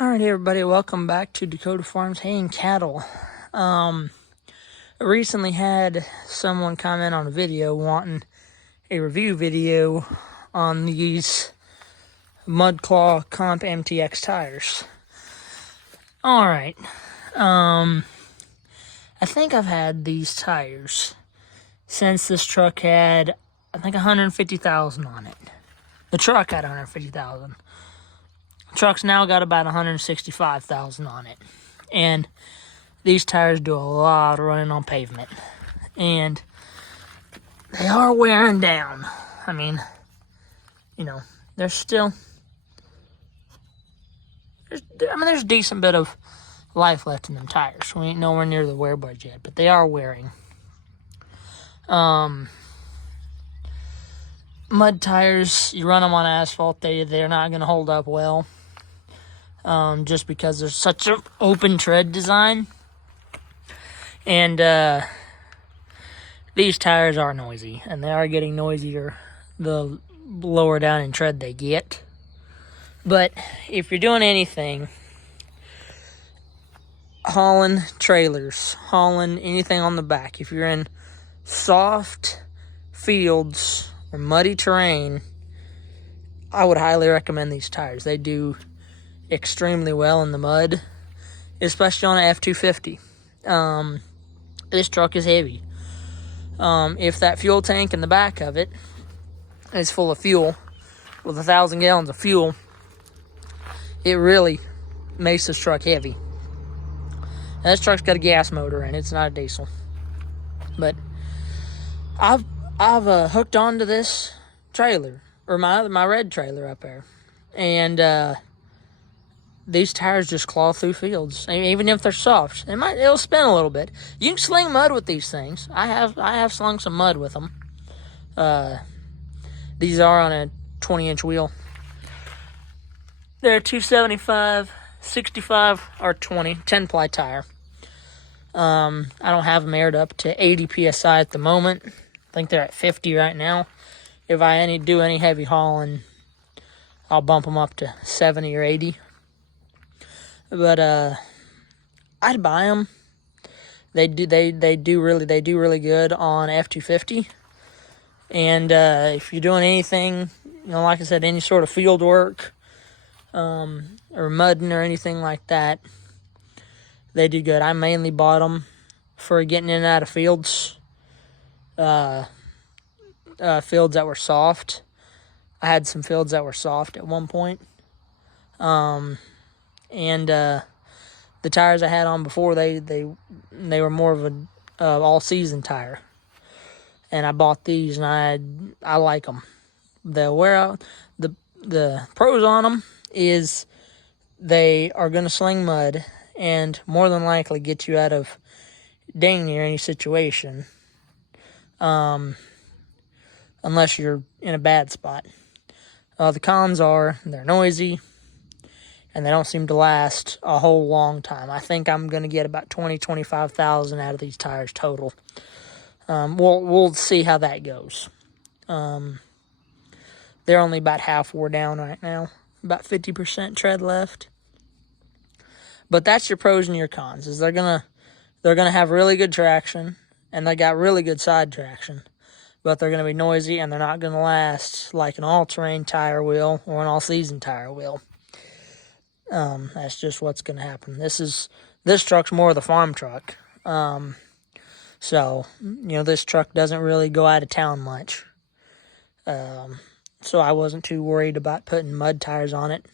Alright everybody, welcome back to Dakota Farms Hay and Cattle. I recently had someone comment on a video wanting a review video on these Mud Claw Comp MTX tires. Alright, I think I've had these tires since this truck had, I think, 150,000 on it. The truck had 150,000. Truck's now got about 165,000 on it, and these tires do a lot of running on pavement, and they are wearing down. I mean, there's still, there's a decent bit of life left in them tires. We ain't nowhere near the wear budget yet, but they are wearing. Mud tires, you run them on asphalt, they're not going to hold up well. Just because there's such an open tread design. And these tires are noisy, and they are getting noisier the lower down in tread they get. But if you're doing anything, hauling trailers, hauling anything on the back, if you're in soft fields or muddy terrain, I would highly recommend these tires. They do extremely well in the mud, especially on an F-250. This truck is heavy. If that fuel tank in the back of it is full of fuel, with 1,000 gallons of fuel, it really makes this truck heavy. Now, this truck's got a gas motor in it. It's not a diesel. But I've hooked onto this trailer, or my red trailer up there, and these tires just claw through fields. Even if they're soft, it'll spin a little bit. You can sling mud with these things. I have slung some mud with them. These are on a 20-inch wheel. They're 275, 65, or 20, 10-ply tire. I don't have them aired up to 80 psi at the moment. I think they're at 50 right now. If I do any heavy hauling, I'll bump them up to 70 or 80. But I'd buy them. They do really good on F-250. And if you're doing anything, like I said, any sort of field work, or mudding or anything like that, they do good. I mainly bought them for getting in and out of fields. Fields that were soft. I had some fields that were soft at one point. And the tires I had on before, they were more of an all-season tire. And I bought these, and I like them. The pros on them is they are going to sling mud and more than likely get you out of dang near any situation, unless you're in a bad spot. The cons are they're noisy, and they don't seem to last a whole long time. I think I'm going to get about 25,000 out of these tires total. We'll see how that goes. They're only about half wore down right now. About 50% tread left. But that's your pros and your cons. Is they're gonna have really good traction, and they got really good side traction. But they're gonna be noisy, and they're not gonna last like an all-terrain tire will or an all-season tire will. That's just what's going to happen. This truck's more of the farm truck. So, this truck doesn't really go out of town much. So I wasn't too worried about putting mud tires on it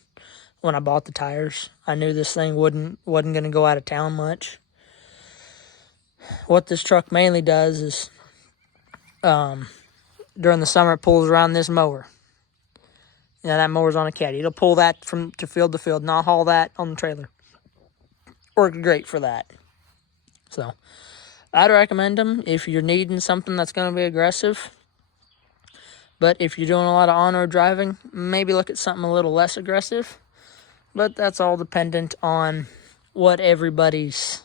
when I bought the tires. I knew this thing wasn't going to go out of town much. What this truck mainly does is, during the summer, it pulls around this mower. That mower's on a caddy. It'll pull that to field to field, and I'll haul that on the trailer. Works great for that. So, I'd recommend them if you're needing something that's going to be aggressive. But if you're doing a lot of on-road driving, maybe look at something a little less aggressive. But that's all dependent on what everybody's,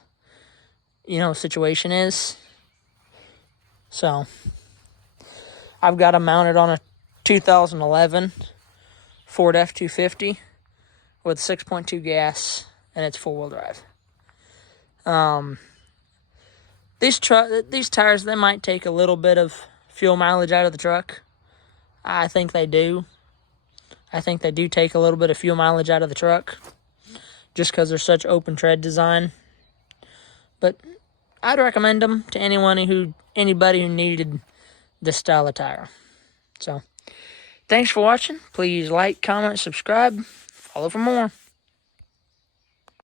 situation is. So, I've got them mounted on a 2011 Ford F-250 with 6.2 gas, and it's 4-wheel drive. These tires, they might take a little bit of fuel mileage out of the truck. I think they do. I think they do take a little bit of fuel mileage out of the truck just because they're such open tread design. But I'd recommend them to anybody who needed this style of tire. So, thanks for watching. Please like, comment, subscribe, follow for more.